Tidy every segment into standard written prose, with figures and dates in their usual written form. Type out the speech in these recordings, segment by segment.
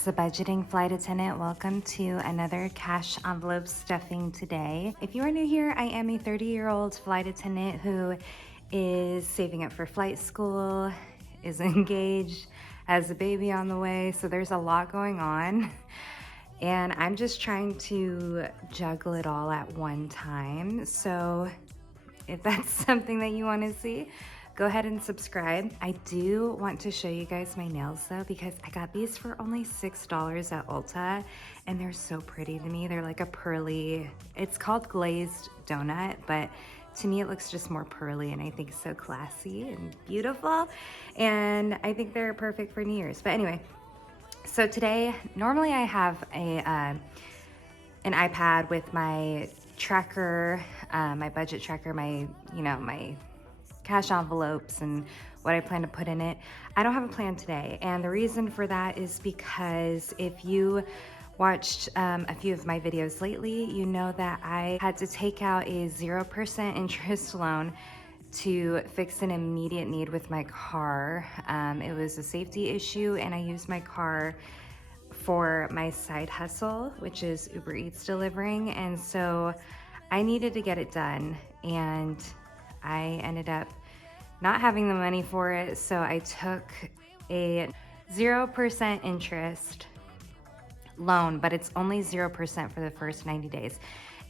it's the budgeting flight attendant. Welcome to another cash envelope stuffing today. If you are new here, I am a 30-year-old flight attendant who is saving up for flight school, is engaged, has a baby on the way, so there's a lot going on. And I'm just trying to juggle it all at one time. So if that's something that you want to see, go ahead and subscribe. I do want to show you guys my nails though, because I got these for only $6 at Ulta and they're so pretty to me. They're like a pearly, it's called glazed donut, but to me it looks just more pearly and I think so classy and beautiful. And I think they're perfect for New Year's. But anyway, so today, normally I have an iPad with my tracker, my budget tracker, my cash envelopes and what I plan to put in it. I don't have a plan today, and the reason for that is because if you watched a few of my videos lately, you know that I had to take out a 0% interest loan to fix an immediate need with my car. It was a safety issue, and I used my car for my side hustle, which is Uber Eats delivering, and so I needed to get it done, and I ended up not having the money for it, so I took a 0% interest loan, but it's only 0% for the first 90 days.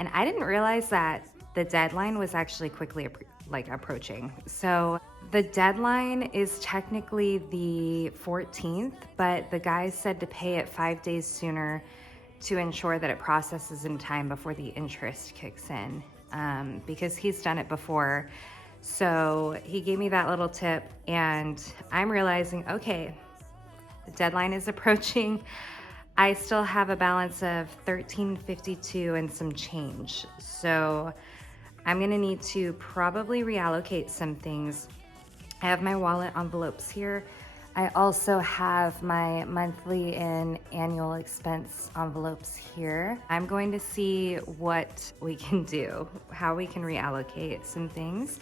And I didn't realize that the deadline was actually quickly approaching. So the deadline is technically the 14th, but the guy said to pay it 5 days sooner to ensure that it processes in time before the interest kicks in, because he's done it before. So he gave me that little tip, and I'm realizing, okay, the deadline is approaching. I still have a balance of $13.52 and some change. So I'm gonna need to probably reallocate some things. I have my wallet envelopes here. I also have my monthly and annual expense envelopes here. I'm going to see what we can do, how we can reallocate some things.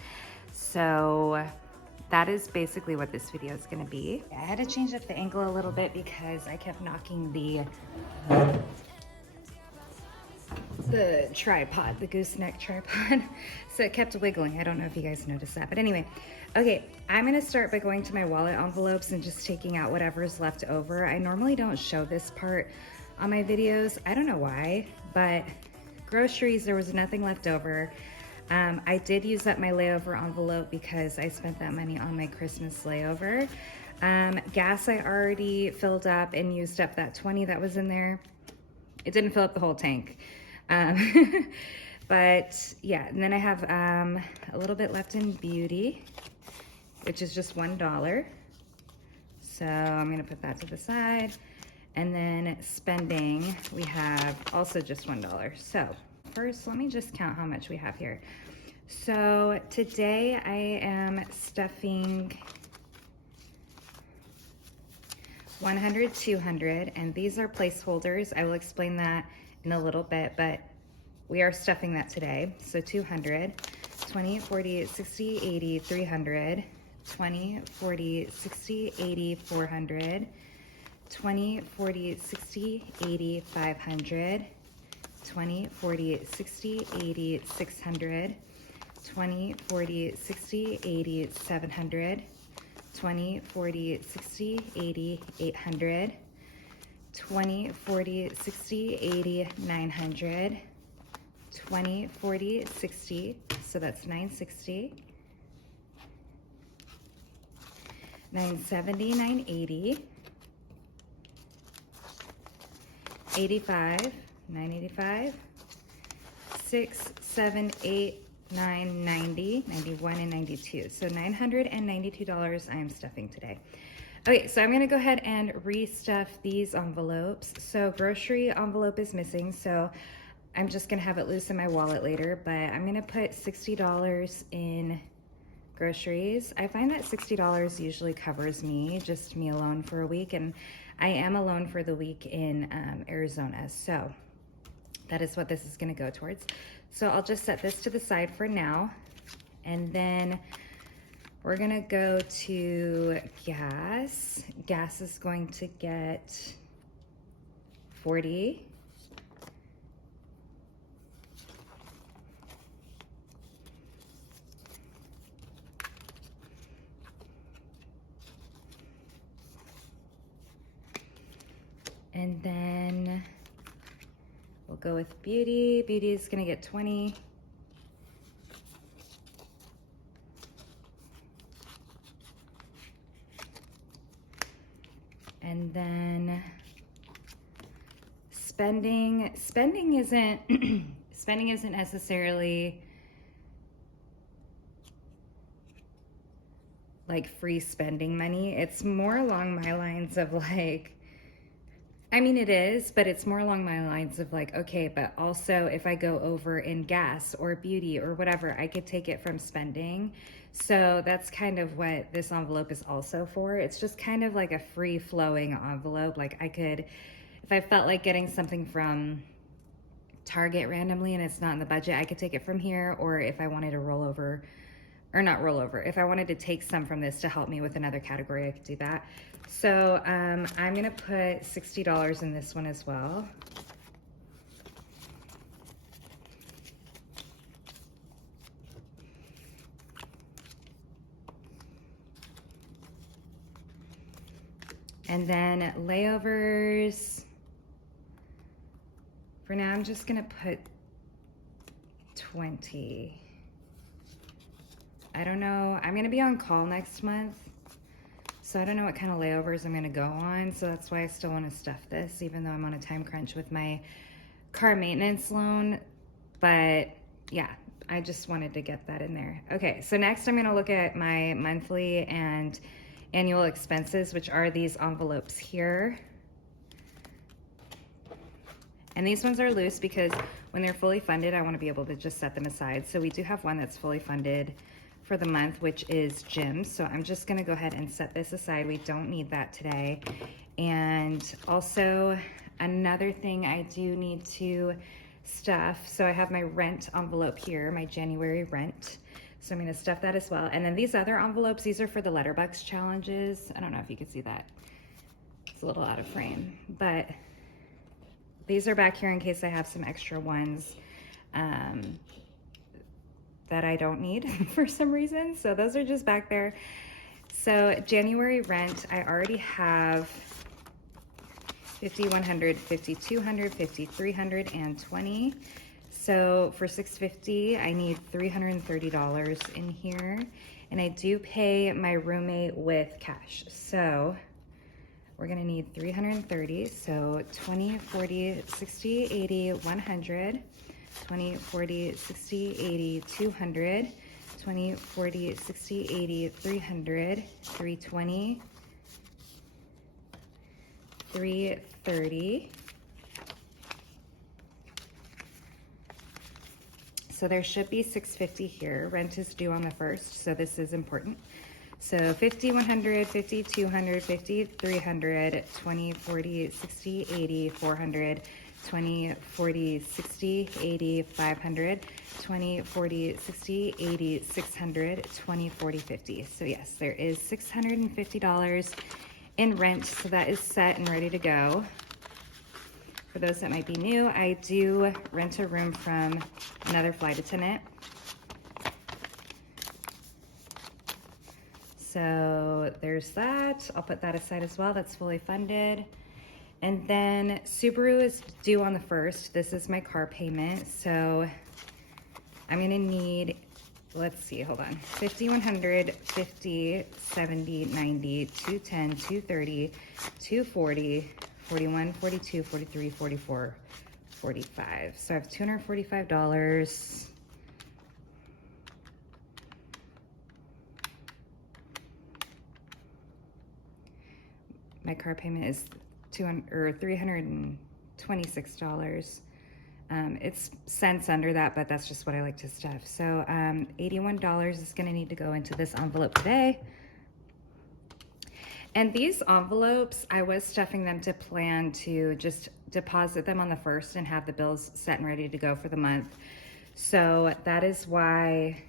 So that is basically what this video is gonna be. I had to change up the angle a little bit because I kept knocking the tripod, the gooseneck tripod. So it kept wiggling. I don't know if you guys noticed that, but anyway. Okay, I'm gonna start by going to my wallet envelopes and just taking out whatever's left over. I normally don't show this part on my videos. I don't know why, but groceries, there was nothing left over. I did use up my layover envelope because I spent that money on my Christmas layover. Gas I already filled up and used up that 20 that was in there. It didn't fill up the whole tank. But yeah, and then I have a little bit left in beauty, which is just $1. So I'm gonna put that to the side. And then spending, we have also just $1. So first, let me just count how much we have here. So today I am stuffing 100, 200, and these are placeholders. I will explain that in a little bit, but we are stuffing that today. So 200, 20, 40, 60, 80, 300, 20, 40, 60, 80, 400, 20, 40, 60, 80, 500, 20, 40, 60, 80, 600, 20, 40, 60, 80, 700, 20, 40, 60, 80, 800, 20, 40, 60, 80, 900, 20, 40, 60, so that's 960, 970, 980, 85, 985, 6, 7, 8, 9, 90, 91, and 92. So $992 I am stuffing today. Okay, so I'm gonna go ahead and restuff these envelopes. So grocery envelope is missing, so I'm just gonna have it loose in my wallet later, but I'm gonna put $60 in groceries. I find that $60 usually covers me, just me alone for a week, and I am alone for the week in Arizona, so that is what this is gonna go towards. So I'll just set this to the side for now, and then we're gonna go to gas. Gas is going to get $20.40. And then we'll go with Beauty. Beauty is gonna get 20. And then spending isn't spending isn't necessarily like free spending money. It's more along my lines of like, I mean, it is, but it's more along my lines of like, okay, but also if I go over in gas or beauty or whatever, I could take it from spending. So that's kind of what this envelope is also for. It's just kind of like a free flowing envelope. Like I could, if I felt like getting something from Target randomly and it's not in the budget, I could take it from here. Or if I wanted to roll over, or not roll over, if I wanted to take some from this to help me with another category, I could do that. So I'm gonna put $60 in this one as well. And then layovers, for now I'm just gonna put 20. I don't know, I'm gonna be on call next month, so I don't know what kind of layovers I'm gonna go on, so that's why I still wanna stuff this, even though I'm on a time crunch with my car maintenance loan. But yeah, I just wanted to get that in there. Okay, so next I'm gonna look at my monthly and annual expenses, which are these envelopes here. And these ones are loose because when they're fully funded, I wanna be able to just set them aside. So we do have one that's fully funded for the month, which is gym. So I'm just gonna go ahead and set this aside. We don't need that today. And also another thing I do need to stuff. So I have my rent envelope here, my January rent. So I'm gonna stuff that as well. And then these other envelopes, these are for the Letterbox challenges. I don't know if you can see that. It's a little out of frame, but these are back here in case I have some extra ones that I don't need for some reason. So those are just back there. So January rent, I already have 50, 100, 50, 200, 50, 300, and 20. So for $650, I need $330 in here. And I do pay my roommate with cash. So we're gonna need 330. So 20, 40, 60, 80, 100. 20, 40, 60, 80, 200, 20, 40, 60, 80, 300, 320, 330. So there should be $650 here. Rent is due on the 1st, so this is important. So 50, 100, 50, 200, 50, 300, 20, 40, 60, 80, 400, 20, 40, 60, 80, 500, 20, 40, 60, 80, 600, 20, 40, 50. So yes, there is $650 in rent. So that is set and ready to go. For those that might be new, I do rent a room from another flight attendant. So there's that. I'll put that aside as well. That's fully funded. And then Subaru is due on the 1st. This is my car payment. So I'm gonna need, let's see, hold on. 50, 100, 50, 70, 90, 210, 230, 240, 41, 42, 43, 44, 45. So I have $245. My car payment is $326. It's cents under that, but that's just what I like to stuff. So $81 is gonna need to go into this envelope today. And these envelopes, I was stuffing them to plan to just deposit them on the 1st and have the bills set and ready to go for the month. So that is why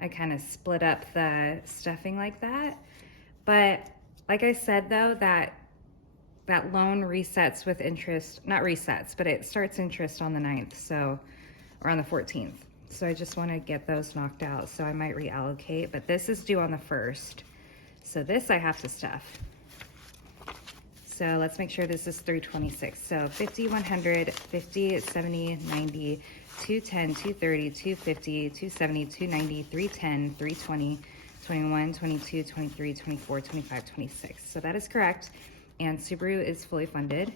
I kind of split up the stuffing like that. But like I said though, that that loan resets with interest, not resets, but it starts interest on the 9th, so, or on the 14th. So I just want to get those knocked out, so I might reallocate, but this is due on the 1st. So this I have to stuff. So let's make sure this is 326. So 50, 100, 50, 70, 90, 210, 230, 250, 270, 290, 310, 320, 21, 22, 23, 24, 25, 26. So that is correct. And Subaru is fully funded.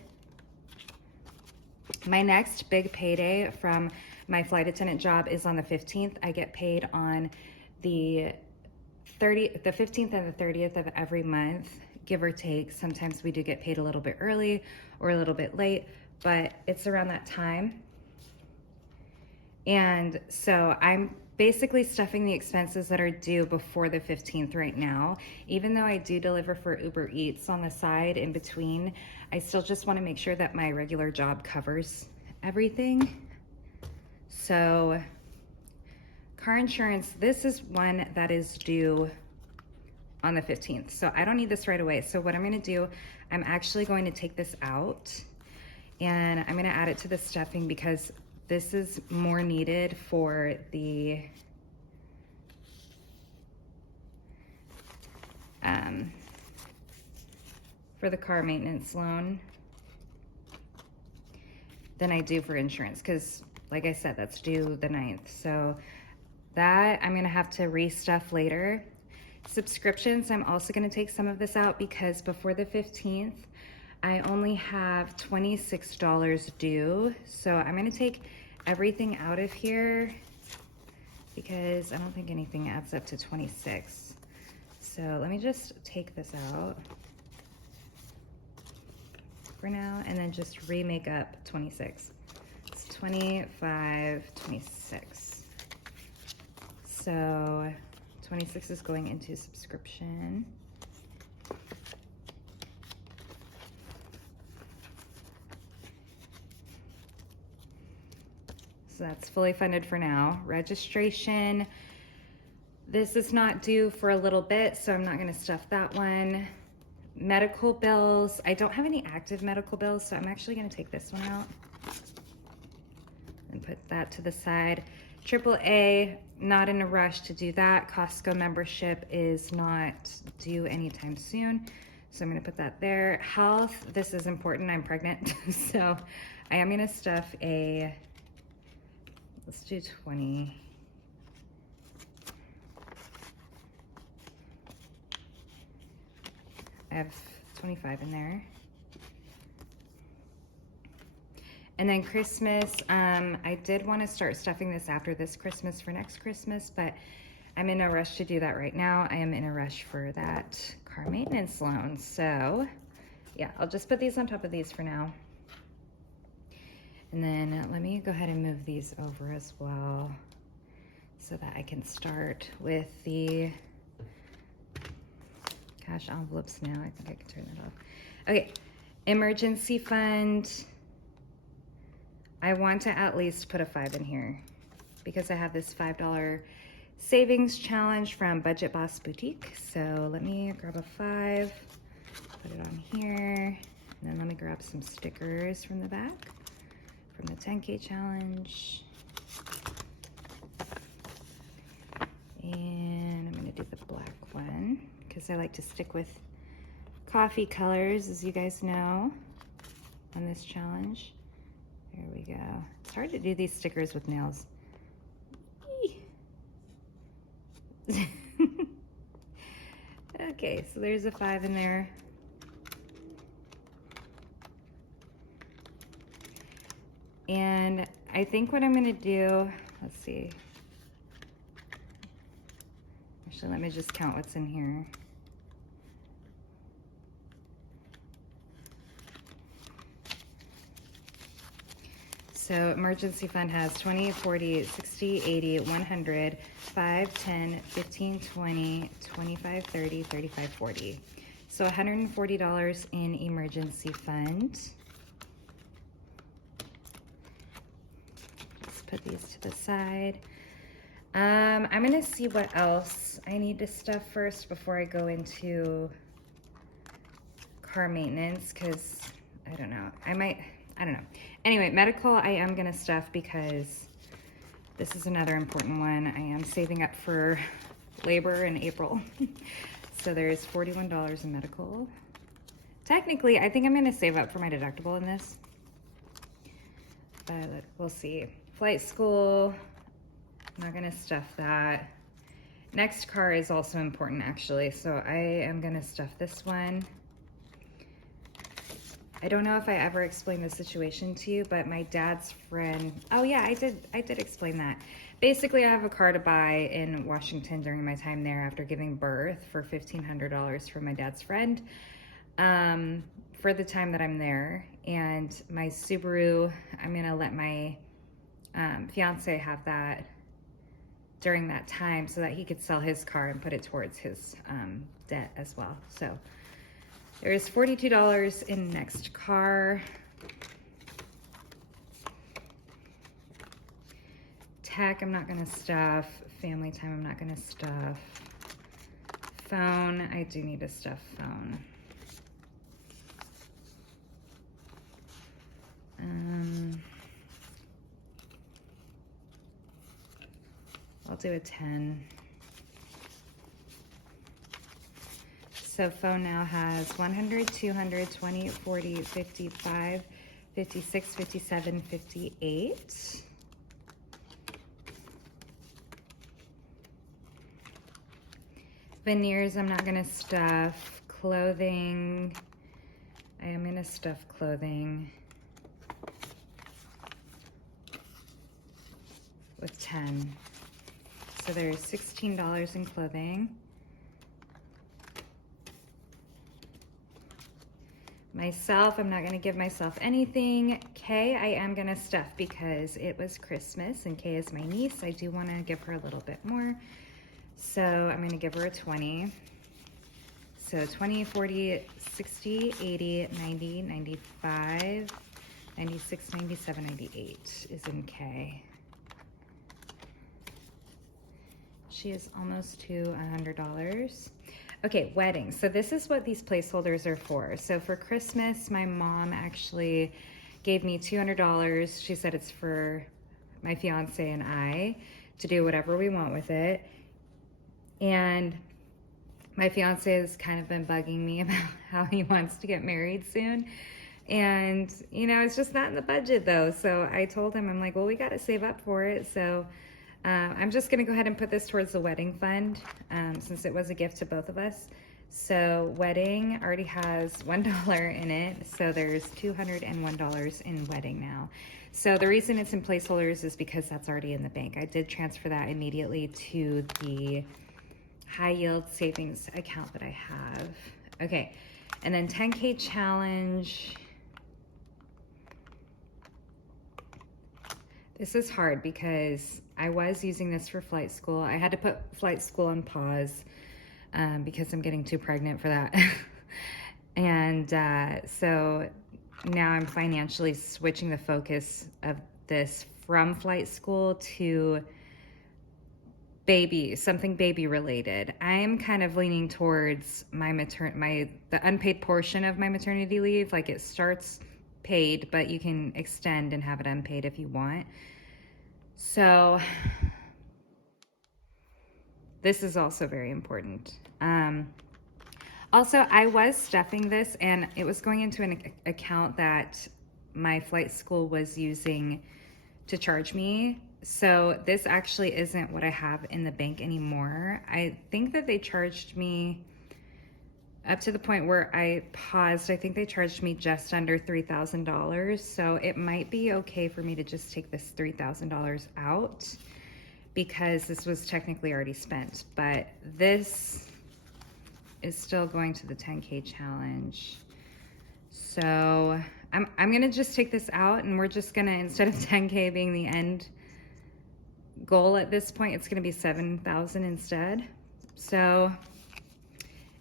My next big payday from my flight attendant job is on the 15th. I get paid on the 15th and the 30th of every month, give or take. Sometimes we do get paid a little bit early or a little bit late, but it's around that time. And so I'm basically stuffing the expenses that are due before the 15th right now. Even though I do deliver for Uber Eats on the side in between, I still just want to make sure that my regular job covers everything. So car insurance, this is one that is due on the 15th. So I don't need this right away. So what I'm going to do, I'm actually going to take this out and I'm going to add it to the stuffing because this is more needed for the car maintenance loan than I do for insurance, because like I said, that's due the 9th. So that I'm gonna have to restuff later. Subscriptions, I'm also gonna take some of this out because before the 15th, I only have $26 due. So I'm gonna take everything out of here because I don't think anything adds up to 26. So let me just take this out for now and then just remake up 26. It's 25, 26. So 26 is going into subscription. So that's fully funded for now. Registration, this is not due for a little bit, so I'm not gonna stuff that one. Medical bills, I don't have any active medical bills, so I'm actually gonna take this one out and put that to the side. AAA, not in a rush to do that. Costco membership is not due anytime soon, so I'm gonna put that there. Health, this is important, I'm pregnant, so I am gonna stuff a, let's do 20. I have 25 in there. And then Christmas, I did want to start stuffing this after this Christmas for next Christmas, but I'm in no rush to do that right now. I am in a rush for that car maintenance loan. So yeah, I'll just put these on top of these for now. And then let me go ahead and move these over as well so that I can start with the cash envelopes now. I think I can turn that off. Okay, emergency fund. I want to at least put a 5 in here because I have this $5 savings challenge from Budget Boss Boutique. So let me grab a 5, put it on here, and then let me grab some stickers from the back from the 10K challenge. And I'm gonna do the black one because I like to stick with coffee colors, as you guys know, on this challenge. There we go. It's hard to do these stickers with nails. Okay, so there's a 5 in there. And I think what I'm gonna do, let's see. Actually, let me just count what's in here. So emergency fund has 20, 40, 60, 80, 100, 5, 10, 15, 20, 25, 30, 35, 40. So $140 in emergency fund. Let's put these to the side. I'm gonna see what else I need to stuff first before I go into car maintenance because I don't know. I don't know. Anyway, medical I am gonna stuff because this is another important one. I am saving up for labor in April. So there's $41 in medical. Technically, I think I'm gonna save up for my deductible in this, but we'll see. Flight school, I'm not gonna stuff that. Next car is also important actually, so I am gonna stuff this one. I don't know if I ever explained the situation to you, but my dad's friend, oh yeah, I did explain that. Basically, I have a car to buy in Washington during my time there after giving birth for $1,500 from my dad's friend for the time that I'm there. And my Subaru, I'm gonna let my fiance have that during that time so that he could sell his car and put it towards his debt as well. So there's $42 in next car. Tech, I'm not gonna stuff. Family time, I'm not gonna stuff. Phone, I do need to stuff phone. I'll do a 10. So phone now has 100, 200, 20, 40, 55, 56, 57, 58. Veneers, I'm not gonna stuff. Clothing, I am gonna stuff clothing with 10. So there's $16 in clothing. Myself, I'm not gonna give myself anything. Kay, I am gonna stuff because it was Christmas and Kay is my niece. I do wanna give her a little bit more. So I'm gonna give her a 20. So 20, 40, 60, 80, 90, 95, 96, 97, 98 is in K. She is almost to $100. Okay, wedding. So this is what these placeholders are for. So for Christmas, my mom actually gave me $200. She said it's for my fiance and I to do whatever we want with it. And my fiance has kind of been bugging me about how he wants to get married soon. And, you know, it's just not in the budget though. So I told him, I'm like, well, we got to save up for it. So I'm just gonna go ahead and put this towards the wedding fund since it was a gift to both of us. So wedding already has $1 in it. So there's $201 in wedding now. So the reason it's in placeholders is because that's already in the bank. I did transfer that immediately to the high yield savings account that I have. Okay, and then 10K challenge. This is hard because I was using this for flight school. I had to put flight school on pause because I'm getting too pregnant for that. And so now I'm financially switching the focus of this from flight school to something baby related. I'm kind of leaning towards the unpaid portion of my maternity leave. Like it starts paid, but you can extend and have it unpaid if you want. So this is also very important. Also, I was stuffing this and it was going into an account that my flight school was using to charge me. So this actually isn't what I have in the bank anymore. I think that they charged me up to the point where I paused. I think they charged me just under $3,000. So it might be okay for me to just take this $3,000 out because this was technically already spent, but this is still going to the 10K challenge. So I'm gonna just take this out and we're just gonna, instead of 10K being the end goal at this point, it's gonna be 7,000 instead. So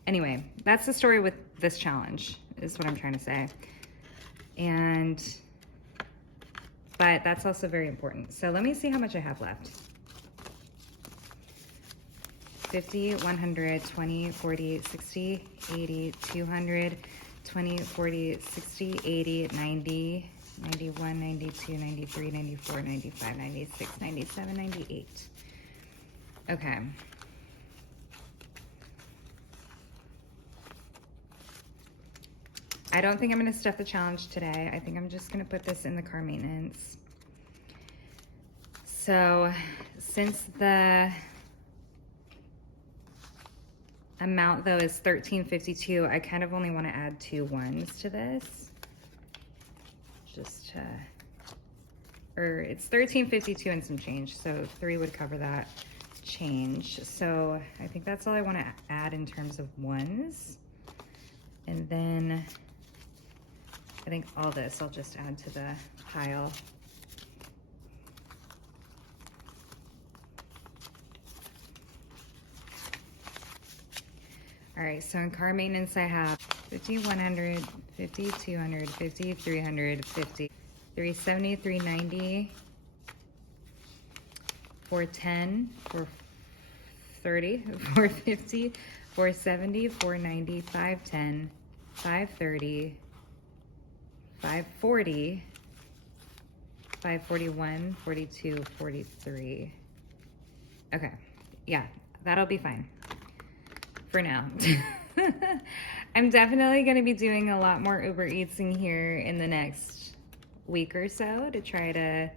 anyway, that's the story with this challenge, is what I'm trying to say. But that's also very important. So let me see how much I have left. 50, 100, 20, 40, 60, 80, 200, 20, 40, 60, 80, 90, 91, 92, 93, 94, 95, 96, 97, 98. Okay. I don't think I'm gonna stuff the challenge today. I think I'm just gonna put this in the car maintenance. So since the amount though is $13.52, I kind of only want to add 2 ones to this. Just or it's $13.52 and some change, so 3 would cover that change. So I think that's all I want to add in terms of ones. And then I think all this I'll just add to the pile. All right, so in car maintenance, I have 50, 100, 50, 200, 50, 300, 50, 370, 390, 410, 430, 450, 470, 490, 510, 530, 540, 541, 42, 43. Okay, yeah, that'll be fine. For now. I'm definitely going to be doing a lot more Uber Eatsing here in the next week or so to try to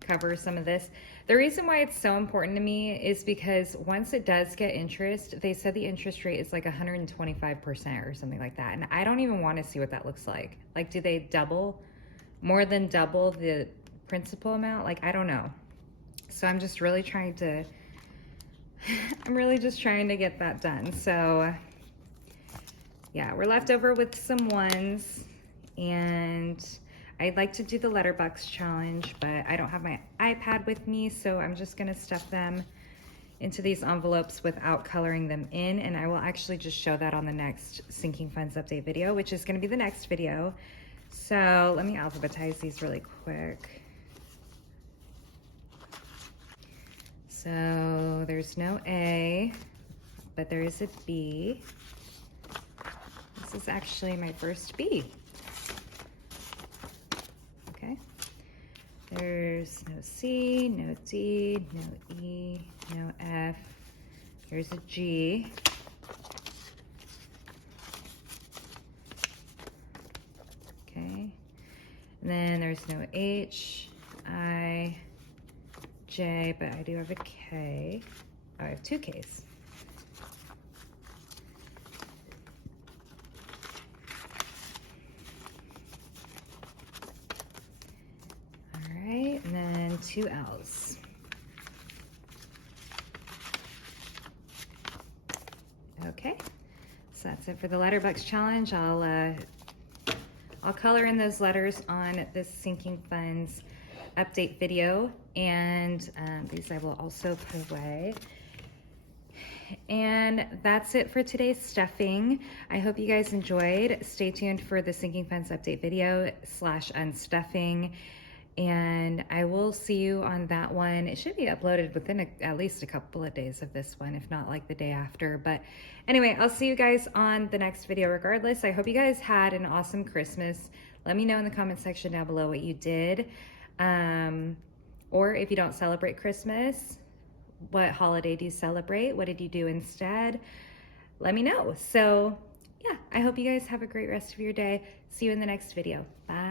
cover some of this. The reason why it's so important to me is because once it does get interest, they said the interest rate is like 125% or something like that. And I don't even want to see what that looks like. Like, do they double, more than double the principal amount? Like, I don't know. So I'm just really trying to get that done. So yeah, we're left over with some ones, and I'd like to do the letterbox challenge, but I don't have my iPad with me, so I'm just gonna stuff them into these envelopes without coloring them in, and I will actually just show that on the next Sinking Funds update video, which is gonna be the next video. So let me alphabetize these really quick. So there's no A, but there is a B. This is actually my first B. Okay. There's no C, no D, no E, no F. Here's a G. Okay. And then there's no H, I, J, but I do have a K. Oh, I have 2 Ks. All right, and then 2 L's. Okay, so that's it for the letterbox challenge. I'll color in those letters on this Sinking Funds update video, and these I will also put away. And that's it for today's stuffing. I hope you guys enjoyed. Stay tuned for the Sinking Funds update video / unstuffing, and I will see you on that one. It should be uploaded within at least a couple of days of this one, if not like the day after. But anyway, I'll see you guys on the next video regardless. I hope you guys had an awesome Christmas. Let me know in the comment section down below what you did. Or if you don't celebrate Christmas, what holiday do you celebrate? What did you do instead? Let me know. So yeah, I hope you guys have a great rest of your day. See you in the next video. Bye.